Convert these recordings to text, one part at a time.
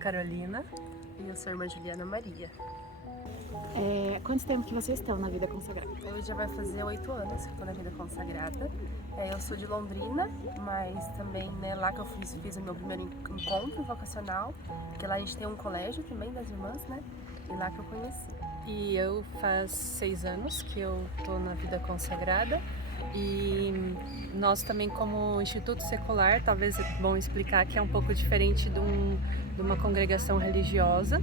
Carolina. E eu sou a irmã Juliana Maria. Quanto tempo que vocês estão na vida consagrada? Hoje já vai fazer 8 anos que eu estou na vida consagrada. Eu sou de Londrina, mas também lá que eu fiz o meu primeiro encontro vocacional, porque lá a gente tem um colégio também das irmãs, né? E lá que eu conheci. E eu faz 6 anos que eu tô na vida consagrada. E nós também, como Instituto Secular, talvez é bom explicar que é um pouco diferente de uma congregação religiosa,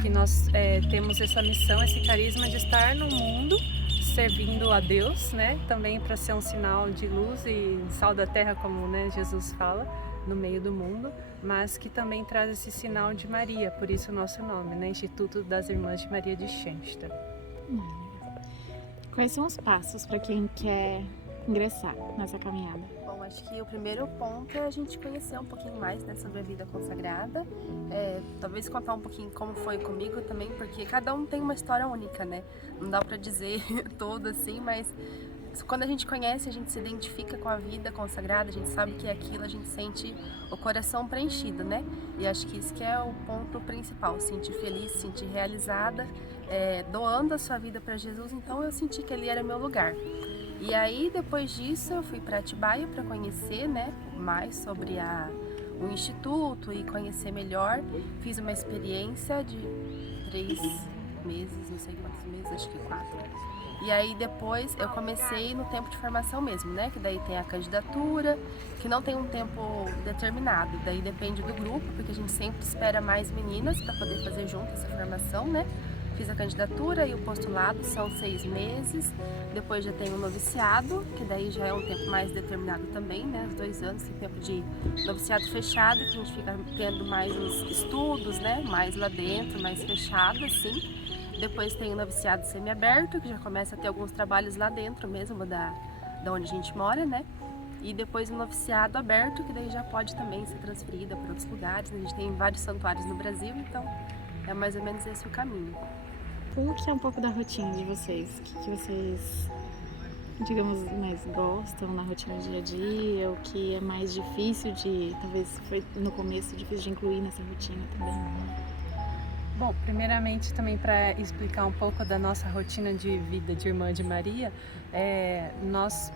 que nós temos essa missão, esse carisma de estar no mundo servindo a Deus, né? Também para ser um sinal de luz e sal da terra, como Jesus fala, no meio do mundo, mas que também traz esse sinal de Maria, por isso o nosso nome, né? Instituto das Irmãs de Maria de Xanxta. Quais são os passos para quem quer ingressar nessa caminhada? Bom, acho que o primeiro ponto é a gente conhecer um pouquinho mais, né, sobre a vida consagrada. Talvez contar um pouquinho como foi comigo também, porque cada um tem uma história única, né? Não dá pra dizer toda assim, mas quando a gente conhece, a gente se identifica com a vida consagrada, a gente sabe que é aquilo, a gente sente o coração preenchido, né? E acho que isso que é o ponto principal, sentir feliz, sentir realizada, doando a sua vida para Jesus. Então eu senti que ali era meu lugar. E aí, depois disso, eu fui para Atibaia para conhecer, né, mais sobre o Instituto e conhecer melhor. Fiz uma experiência de 3 meses, não sei quantos meses, acho que 4. E aí depois eu comecei no tempo de formação mesmo, né, que daí tem a candidatura, que não tem um tempo determinado, daí depende do grupo, porque a gente sempre espera mais meninas para poder fazer junto essa formação, né. Fiz a candidatura e o postulado, são 6 meses, depois já tem o noviciado, que daí já é um tempo mais determinado também, né, os 2 anos, tem tempo de noviciado fechado, que a gente fica tendo mais os estudos, né, mais lá dentro, mais fechado, assim. Depois tem o noviciado semiaberto, que já começa a ter alguns trabalhos lá dentro mesmo, da onde a gente mora, né, e depois o noviciado aberto, que daí já pode também ser transferida para outros lugares, né? A gente tem vários santuários no Brasil, então é mais ou menos esse o caminho. Como que é um pouco da rotina de vocês? O que vocês, digamos, mais gostam na rotina do dia a dia? O que é mais difícil talvez foi no começo difícil de incluir nessa rotina também? Bom, primeiramente também para explicar um pouco da nossa rotina de vida de Irmã de Maria, nós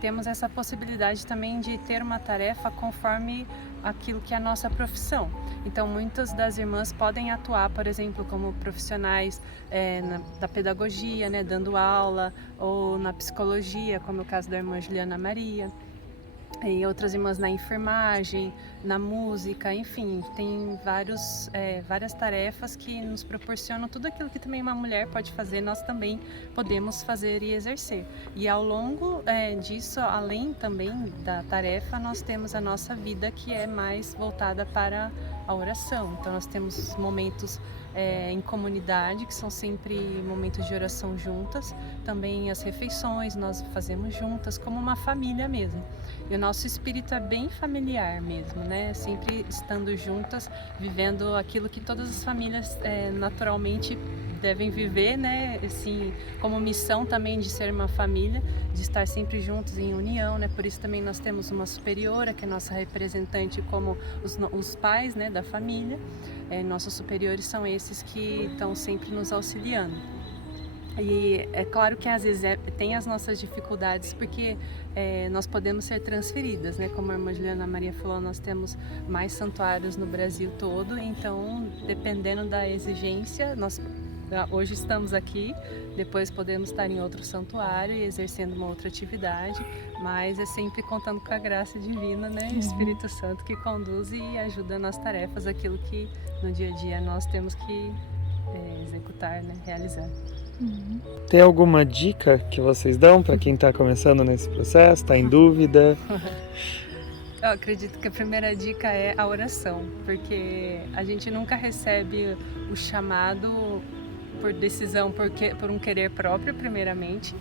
temos essa possibilidade também de ter uma tarefa conforme aquilo que é a nossa profissão. Então, muitas das irmãs podem atuar, por exemplo, como profissionais da pedagogia, né, dando aula, ou na psicologia, como é o caso da irmã Juliana Maria, e outras irmãs na enfermagem, na música, enfim, tem várias tarefas que nos proporcionam tudo aquilo que também uma mulher pode fazer, nós também podemos fazer e exercer. E ao longo disso, além também da tarefa, nós temos a nossa vida que é mais voltada para a oração. Então nós temos momentos em comunidade, que são sempre momentos de oração juntas, também as refeições nós fazemos juntas, como uma família mesmo. E o nosso espírito é bem familiar mesmo, né? Sempre estando juntas, vivendo aquilo que todas as famílias naturalmente devem viver, né? Assim, como missão também de ser uma família, de estar sempre juntos em união, né? Por isso também nós temos uma superiora, que é nossa representante como os pais, né, da família. Nossos superiores são esses que estão sempre nos auxiliando. E é claro que às vezes tem as nossas dificuldades, porque nós podemos ser transferidas, né? Como a irmã Juliana Maria falou, nós temos mais santuários no Brasil todo, então dependendo da exigência, nós hoje estamos aqui, depois podemos estar em outro santuário e exercendo uma outra atividade, mas é sempre contando com a graça divina, né? O Espírito Santo que conduz e ajuda nas tarefas, aquilo que no dia a dia nós temos que executar, né? Realizar. Tem alguma dica que vocês dão para quem está começando nesse processo, está em dúvida? Eu acredito que a primeira dica é a oração, porque a gente nunca recebe o chamado por decisão, por um querer próprio, primeiramente,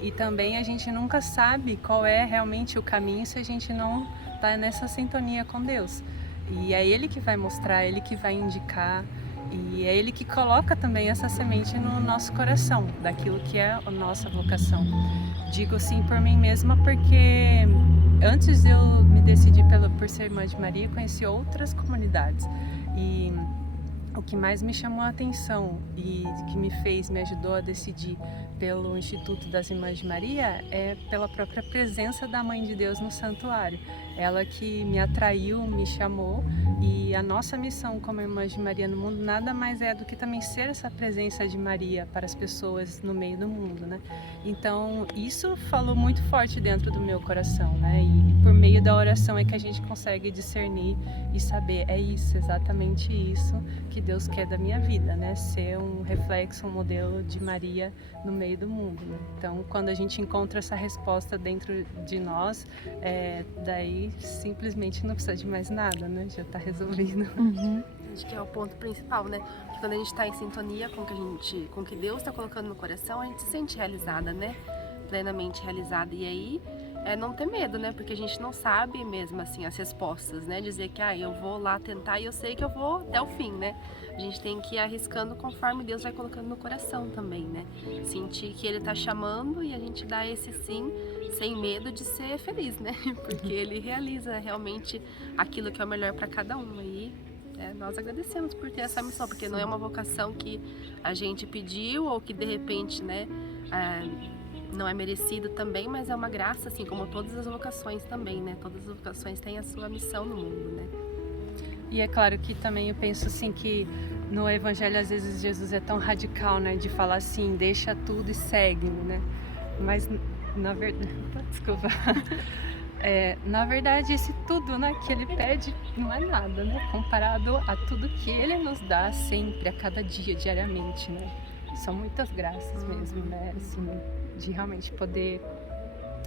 e também a gente nunca sabe qual é realmente o caminho se a gente não está nessa sintonia com Deus. E é Ele que vai mostrar, é Ele que vai indicar. E é Ele que coloca também essa semente no nosso coração, daquilo que é a nossa vocação. Digo sim por mim mesma porque antes de eu me decidir por ser irmã de Maria, conheci outras comunidades. E o que mais me chamou a atenção e que me ajudou a decidir pelo Instituto das Irmãs de Maria é pela própria presença da Mãe de Deus no santuário. Ela que me atraiu, me chamou, e a nossa missão como Irmãs de Maria no mundo nada mais é do que também ser essa presença de Maria para as pessoas no meio do mundo, né? Então isso falou muito forte dentro do meu coração, né? E por meio da oração é que a gente consegue discernir e saber, é isso, exatamente isso que Deus quer da minha vida, né? Ser um reflexo, um modelo de Maria no meio do mundo, né? Então, quando a gente encontra essa resposta dentro de nós, daí simplesmente não precisa de mais nada, né? Já está resolvido. Acho que é o ponto principal, né? Porque quando a gente está em sintonia com o que Deus está colocando no coração, a gente se sente realizada, né? Plenamente realizada. E aí, não ter medo, né? Porque a gente não sabe mesmo, assim, as respostas, né? Dizer que, eu vou lá tentar e eu sei que eu vou até o fim, né? A gente tem que ir arriscando conforme Deus vai colocando no coração também, né? Sentir que Ele tá chamando e a gente dá esse sim, sem medo de ser feliz, né? Porque Ele realiza realmente aquilo que é o melhor para cada um. E nós agradecemos por ter essa missão, porque não é uma vocação que a gente pediu ou que de repente, né? Não é merecido também, mas é uma graça, assim como todas as vocações também, né? Todas as vocações têm a sua missão no mundo, né? E é claro que também eu penso assim que no Evangelho às vezes Jesus é tão radical, né? De falar assim, deixa tudo e segue-me, né? Mas na verdade, desculpa, na verdade esse tudo, né, que Ele pede não é nada, né? Comparado a tudo que Ele nos dá sempre, a cada dia, diariamente, né? São muitas graças mesmo, né? Assim, de realmente poder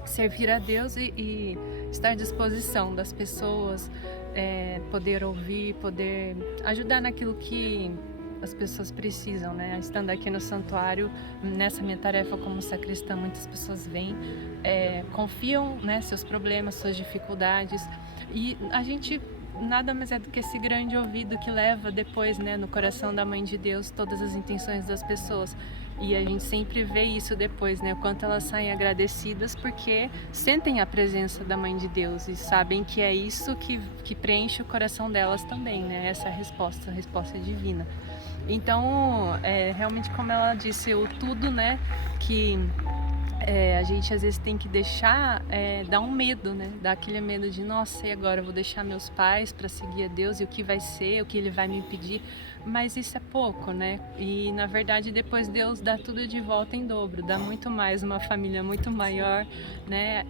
servir a Deus e estar à disposição das pessoas, poder ouvir, poder ajudar naquilo que as pessoas precisam, né? Estando aqui no santuário, nessa minha tarefa como sacristã, muitas pessoas vêm, confiam, né, seus problemas, suas dificuldades, e a gente nada mais é do que esse grande ouvido que leva depois, né, no coração da Mãe de Deus, todas as intenções das pessoas. E a gente sempre vê isso depois, né, o quanto elas saem agradecidas porque sentem a presença da Mãe de Deus e sabem que é isso que preenche o coração delas também, né, essa resposta, a resposta divina. Então, realmente, como ela disse, o tudo, né, que a gente às vezes tem que deixar, dá um medo, né? Dá aquele medo de, nossa, e agora eu vou deixar meus pais para seguir a Deus, e o que vai ser, o que Ele vai me pedir, mas isso é pouco, né? E na verdade depois Deus dá tudo de volta em dobro, dá muito mais, uma família muito maior, né?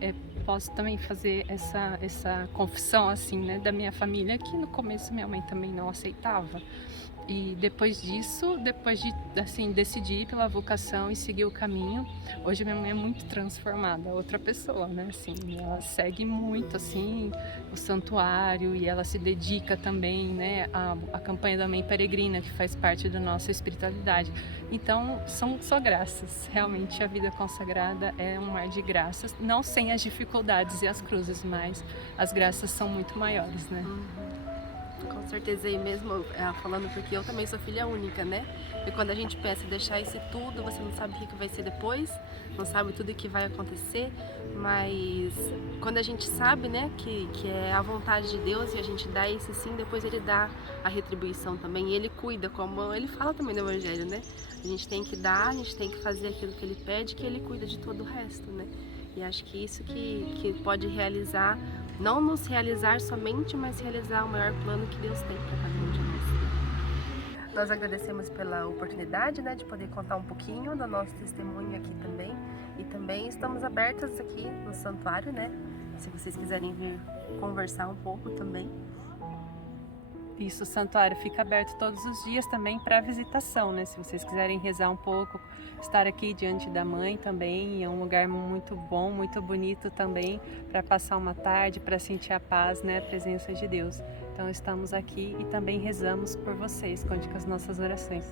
Posso também fazer essa confissão assim, né, da minha família, que no começo minha mãe também não aceitava. E depois disso, depois de assim, decidir pela vocação e seguir o caminho, hoje minha mãe é muito transformada, outra pessoa, né? Assim, ela segue muito assim o santuário e ela se dedica também, né, à campanha da Mãe Peregrina, que faz parte da nossa espiritualidade. Então, são só graças. Realmente a vida consagrada é um mar de graças, não sem as dificuldades e as cruzes, mas as graças são muito maiores, né? Com certeza, e mesmo falando porque eu também sou filha única, né? E quando a gente pensa em deixar isso tudo, você não sabe o que vai ser depois, não sabe tudo o que vai acontecer, mas quando a gente sabe, né, que é a vontade de Deus e a gente dá esse sim, depois Ele dá a retribuição também, e Ele cuida, como Ele fala também no Evangelho, né? A gente tem que dar, a gente tem que fazer aquilo que Ele pede, que Ele cuida de todo o resto, né? E acho que isso que pode realizar, não nos realizar somente, mas realizar o maior plano que Deus tem para cada um de nós. Nós agradecemos pela oportunidade, né, de poder contar um pouquinho do nosso testemunho aqui também. E também estamos abertas aqui no santuário, né? Se vocês quiserem vir conversar um pouco também. Isso, o santuário fica aberto todos os dias também para visitação, né? Se vocês quiserem rezar um pouco, estar aqui diante da Mãe também, é um lugar muito bom, muito bonito também, para passar uma tarde, para sentir a paz, né? A presença de Deus. Então estamos aqui e também rezamos por vocês, conte com as nossas orações.